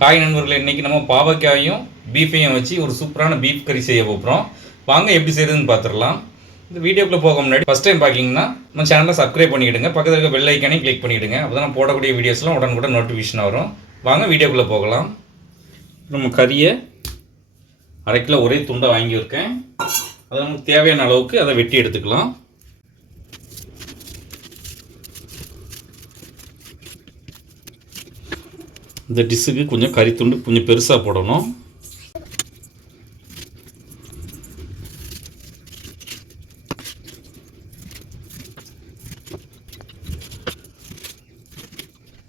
Hi நண்பர்களே இன்றைக்கி நம்ம பாவக்காயும் பீஃபையும் வச்சு ஒரு சூப்பரான பீஃப் கறி செய்ய போகிறோம் வாங்க எப்படி செய்யுதுன்னு பார்த்துடலாம் இந்த வீடியோக்குள்ளே போக முன்னாடி ஃபஸ்ட் டைம் பார்க்கிங்கன்னா நம்ம சேனலை சப்ஸ்கிரைப் பண்ணிவிடுங்க பக்கத்தில் இருக்க பெல் ஐக்கானே கிளிக் பண்ணிவிடுங்க அப்போ தான் போடக்கூடிய வீடியோஸ்லாம் உடனுக்குடன் நோட்டிஃபிகேஷன் வரும். வாங்க வீடியோக்குள்ளே போகலாம். நம்ம கறியை அரை கிலோ ஒரே துண்டை வாங்கியிருக்கேன். அதை நமக்கு தேவையான அளவுக்கு அதை வெட்டி எடுத்துக்கலாம். இந்த டிஷ்ஷுக்கு கொஞ்சம் கறி துண்டு கொஞ்சம் பெருசாக போடணும்.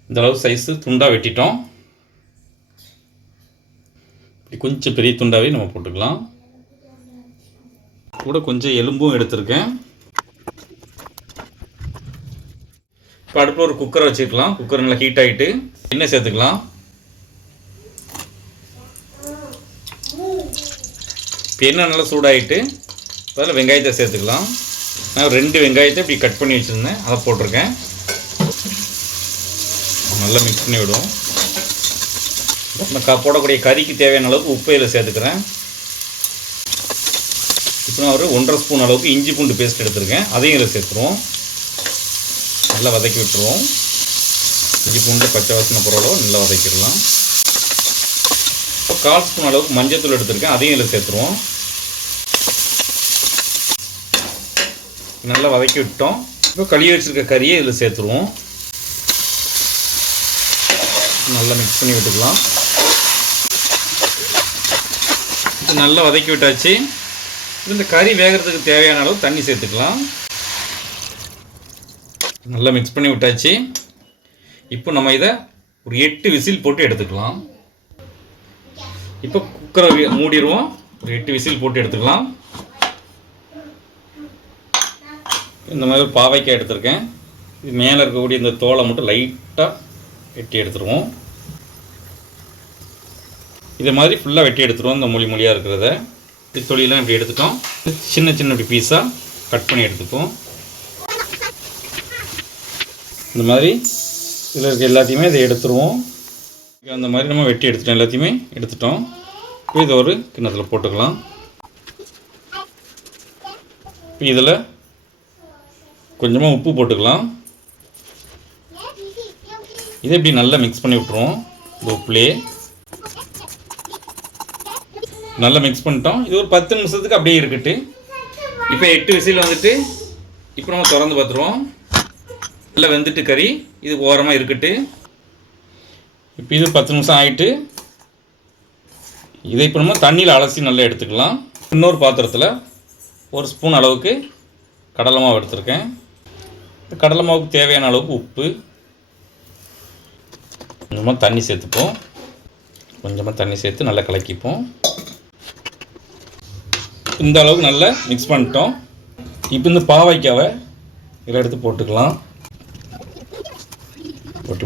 இந்த அளவு சைஸு துண்டாக வெட்டிட்டோம். கொஞ்சம் பெரிய துண்டாகவே நம்ம போட்டுக்கலாம். கூட கொஞ்சம் எலும்பும் எடுத்திருக்கேன். இப்போ அடுப்பில் ஒரு குக்கரை வச்சுக்கலாம் குக்கர் நல்லா ஹீட் ஆகிட்டு எண்ணெய் சேர்த்துக்கலாம். இப்போ எண்ணெய் நல்லா சூடாகிட்டு அதில் வெங்காயத்தை சேர்த்துக்கலாம். நான் ரெண்டு வெங்காயத்தை இப்படி கட் பண்ணி வச்சுருந்தேன். அதை போட்டிருக்கேன். நல்லா மிக்ஸ் பண்ணி விடுவோம். நம்ம க போடக்கூடிய கறிக்கு தேவையான அளவுக்கு உப்பு இதில் சேர்த்துக்கிறேன். இப்போ நான் ஒரு ஒன்றரை ஸ்பூன் அளவுக்கு இஞ்சி பூண்டு பேஸ்ட் எடுத்துருக்கேன். அதையும் இதில் சேர்த்துருவோம். நல்லா வதக்கி விட்டுருவோம். இஞ்சி பூண்டு பச்சை வாசனை பொருளோ நல்லா வதக்கிடலாம். இப்போ கால் ஸ்பூன் அளவுக்கு மஞ்சத்தூள் எடுத்திருக்கேன். அதையும் இதில் சேர்த்துருவோம். நல்லா வதக்கி விட்டோம். இப்போ கழுவி வச்சுருக்க கறியை இதில் சேர்த்துருவோம். நல்லா மிக்ஸ் பண்ணி விட்டுக்கலாம். நல்லா வதக்கி விட்டாச்சு. இந்த கறி வேகிறதுக்கு தேவையான அளவு தண்ணி சேர்த்துக்கலாம். நல்லா மிக்ஸ் பண்ணி விட்டாச்சு. இப்போ நம்ம இதை ஒரு எட்டு விசில் போட்டு எடுத்துக்கலாம். இப்போ குக்கரை மூடிடுவோம். ஒரு எட்டு விசில் போட்டு எடுத்துக்கலாம். இந்த மாதிரி ஒரு பாவைக்காய் எடுத்திருக்கேன். இது மேலே இருக்கக்கூடிய இந்த தோலை மட்டும் லைட்டாக வெட்டி எடுத்துருவோம். இதே மாதிரி ஃபுல்லாக வெட்டி எடுத்துருவோம். இந்த மொழி மொழியாக இருக்கிறத. இது தொழிலாம் இப்படி எடுத்துட்டோம். சின்ன சின்ன இப்படி பீஸாக கட் பண்ணி எடுத்துப்போம். இந்த மாதிரி இதில் இருக்க எல்லாத்தையுமே இதை எடுத்துருவோம். அந்த மாதிரி நம்ம வெட்டி எடுத்துட்டோம் எல்லாத்தையுமே எடுத்துட்டோம். இப்போ இதை ஒரு கிண்ணத்தில் போட்டுக்கலாம். இப்போ இதில் கொஞ்சமாக உப்பு போட்டுக்கலாம். இதை இப்படி நல்லா மிக்ஸ் பண்ணி விட்ருவோம் இந்த உப்புலேயே. நல்லா மிக்ஸ் பண்ணிட்டோம். இது ஒரு பத்து நிமிஷத்துக்கு அப்படியே இருக்கட்டு. இப்போ எட்டு விசில் வந்துட்டு இப்போ நம்ம திறந்து பார்த்துருவோம். நல்லா வெந்துட்டு கறி இது ஓரமாக இருக்கட்டு. இப்போ இது பத்து நிமிஷம் ஆகிட்டு இதை இப்போ நம்ம தண்ணியில் அலசி நல்லா எடுத்துக்கலாம். இன்னொரு பாத்திரத்தில் ஒரு ஸ்பூன் அளவுக்கு கடலை மாவு எடுத்திருக்கேன். இந்த கடலை மாவுக்கு தேவையான அளவுக்கு உப்பு. கொஞ்சமாக தண்ணி சேர்த்துப்போம். கொஞ்சமாக தண்ணி சேர்த்து நல்லா கலக்கிப்போம். இந்த அளவுக்கு நல்லா மிக்ஸ் பண்ணிட்டோம். இப்போ இந்த பாவைக்காவை இதில் எடுத்து போட்டுக்கலாம்.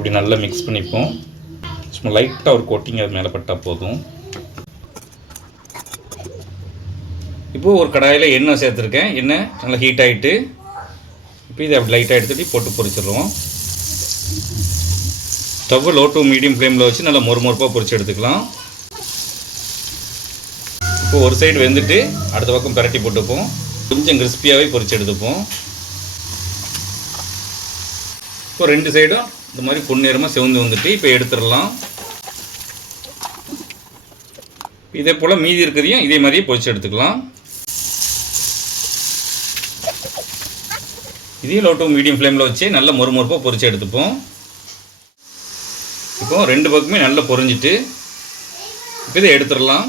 இப்படி நல்லா மிக்ஸ் பண்ணிப்போம். சும்மா லைட்டாக ஒரு கோட்டிங் அது மேலே பட்டால் போதும். இப்போது ஒரு கடாயில் எண்ணெய் சேர்த்துருக்கேன். எண்ணெய் நல்லா ஹீட் ஆகிட்டு இப்போ இதை அப்படி லைட்டாக எடுத்துகிட்டு போட்டு பொரிச்சிடுவோம் ஸ்டவ் லோ டு மீடியம் ஃப்ளேமில் வச்சு நல்லா மொறுமொறுப்பாக பொரிச்சு எடுத்துக்கலாம். இப்போ ஒரு சைடு வெந்துட்டு அடுத்த பக்கம் பிரட்டி போட்டுப்போம். கொஞ்சம் கிறிஸ்பியாகவே பொரிச்சு எடுத்துப்போம். இப்போ ரெண்டு சைடும் இந்த மாதிரி பொன்னிறமாக செவந்து வந்துட்டு இப்போ எடுத்துடலாம். இதே போல் மீதி இருக்கிறதையும் இதே மாதிரியே பொரிச்சு எடுத்துக்கலாம். இதையும் லோ டு மீடியம் ஃப்ளேமில் வச்சு நல்லா மொறுமொறுப்பாக பொரிச்சு எடுத்துப்போம். இப்போ ரெண்டு பக்கமே நல்லா பொறிஞ்சிட்டு இப்போ இதை எடுத்துடலாம்.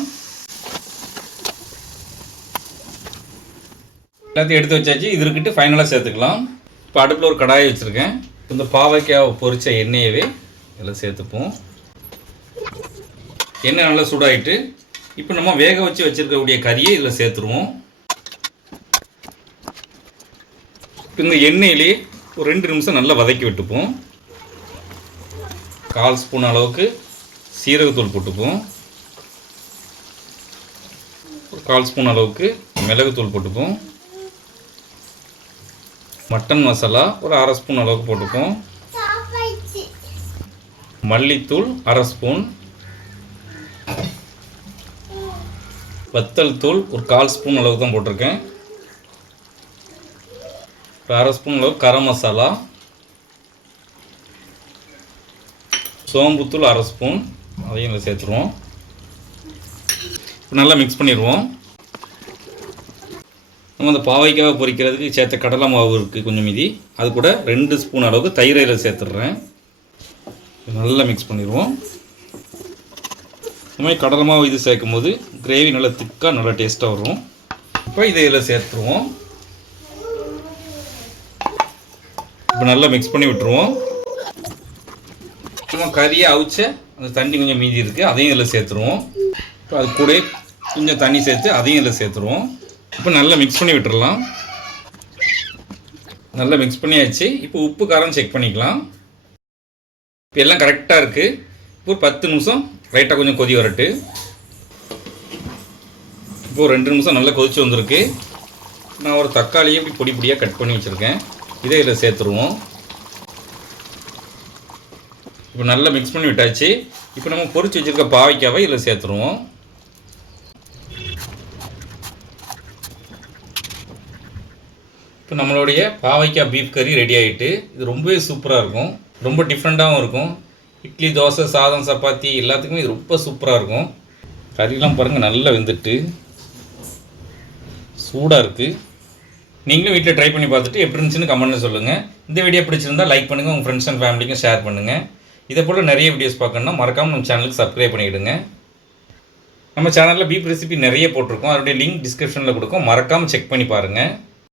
எல்லாத்தையும் எடுத்து வச்சாச்சு. இது இருக்கிட்டு ஃபைனலாக சேர்த்துக்கலாம். இப்போ அடுப்பில் ஒரு கடாயை வச்சுருக்கேன். இந்த பாவைக்காவை பொறித்த எண்ணெயவே இதில் சேர்த்துப்போம். எண்ணெய் நல்லா சூடாயிட்டு இப்போ நம்ம வேக வச்சு வச்சுருக்கக்கூடிய கறியை இதில் சேர்த்துருவோம். இந்த எண்ணெயிலே ஒரு ரெண்டு நிமிஷம் நல்லா வதக்கி விட்டுப்போம். கால் ஸ்பூன் அளவுக்கு சீரகத்தூள் போட்டுப்போம். ஒரு கால் ஸ்பூன் அளவுக்கு மிளகுத்தூள் போட்டுப்போம். மட்டன் மசாலா ஒரு அரை ஸ்பூன் அளவுக்கு போட்டுப்போம். மல்லித்தூள் அரை ஸ்பூன். வத்தல் தூள் ஒரு கால் ஸ்பூன் அளவுக்கு தான் போட்டிருக்கேன். ஒரு அரை ஸ்பூன் அளவு கரம் மசாலா. சோம்புத்தூள் அரை ஸ்பூன். அதையும் இதில் சேர்த்துருவோம். நல்லா மிக்ஸ் பண்ணிடுவோம். நம்ம அந்த பாவைக்காவை பொரிக்கிறதுக்கு சேர்த்த கடலை மாவு இருக்குது கொஞ்சம் மீதி. அது கூட ரெண்டு ஸ்பூன் அளவுக்கு தயிரையில் இதில் சேர்த்துடுறேன். நல்லா மிக்ஸ் பண்ணிடுவோம். இந்த மாதிரி கடலை மாவு இது சேர்க்கும் போது கிரேவி நல்லா திக்காக நல்லா டேஸ்ட்டாக வரும். இப்போ இதை இதில் சேர்த்துருவோம். இப்போ நல்லா மிக்ஸ் பண்ணி விட்டுருவோம். சும்மா கறியை அவிச்ச அந்த தண்ணி கொஞ்சம் மீதி இருக்குது அதையும் இதில் சேர்த்துருவோம். இப்போ அது கூட கொஞ்சம் தண்ணி சேர்த்து அதையும் இதில் சேர்த்துருவோம். இப்போ நல்லா மிக்ஸ் பண்ணி விட்டுடலாம் நல்லா மிக்ஸ் பண்ணியாச்சு. இப்போ உப்பு காரம் செக் பண்ணிக்கலாம். இப்போ எல்லாம் கரெக்டாக இருக்குது இப்போ ஒரு பத்து நிமிஷம் லைட்டாக கொஞ்சம் கொதி வரட்டு. இப்போ ஒரு ரெண்டு நிமிஷம் நல்லா கொதிச்சு வந்திருக்கு. நான் ஒரு தக்காளியை இப்படி பொடி பொடியாக கட் பண்ணி வச்சுருக்கேன். இதை இதில் சேர்த்துருவோம். இப்போ நல்லா மிக்ஸ் பண்ணி விட்டாச்சு. இப்போ நம்ம பொறிச்சு வச்சுருக்க பாவைக்காவை இதில் சேர்த்துருவோம். இப்போ நம்மளுடைய பாவைக்காய் பீஃப் கறி ரெடி ஆகிட்டு இது ரொம்பவே சூப்பராக இருக்கும். ரொம்ப டிஃப்ரெண்ட்டாகவும் இருக்கும். இட்லி தோசை சாதம் சப்பாத்தி எல்லாத்துக்குமே இது ரொம்ப சூப்பராக இருக்கும். கறிலாம் பாருங்கள் நல்லா வெந்துட்டு சூடாக இருக்குது நீங்களும் வீட்டில் ட்ரை பண்ணி பார்த்துட்டு எப்படி இருந்துச்சுன்னு கமெண்ட்ல சொல்லுங்கள் இந்த வீடியோ பிடிச்சிருந்தா லைக் பண்ணுங்கள் உங்கள் ஃப்ரெண்ட்ஸ் அண்ட் ஃபேமிலிக்கும் ஷேர் பண்ணுங்கள் இதை போல் நிறைய வீடியோஸ் பார்க்கணுன்னா மறக்காமல் நம்ம சேனலுக்கு சப்ஸ்கிரைப் பண்ணிவிடுங்க நம்ம சேனலில் பீப் ரெசிபி நிறைய போட்டிருக்கோம். அதனுடைய லிங்க் டிஸ்கிரிப்ஷனில் கொடுக்கும். மறக்காமல் செக் பண்ணி பாருங்கள்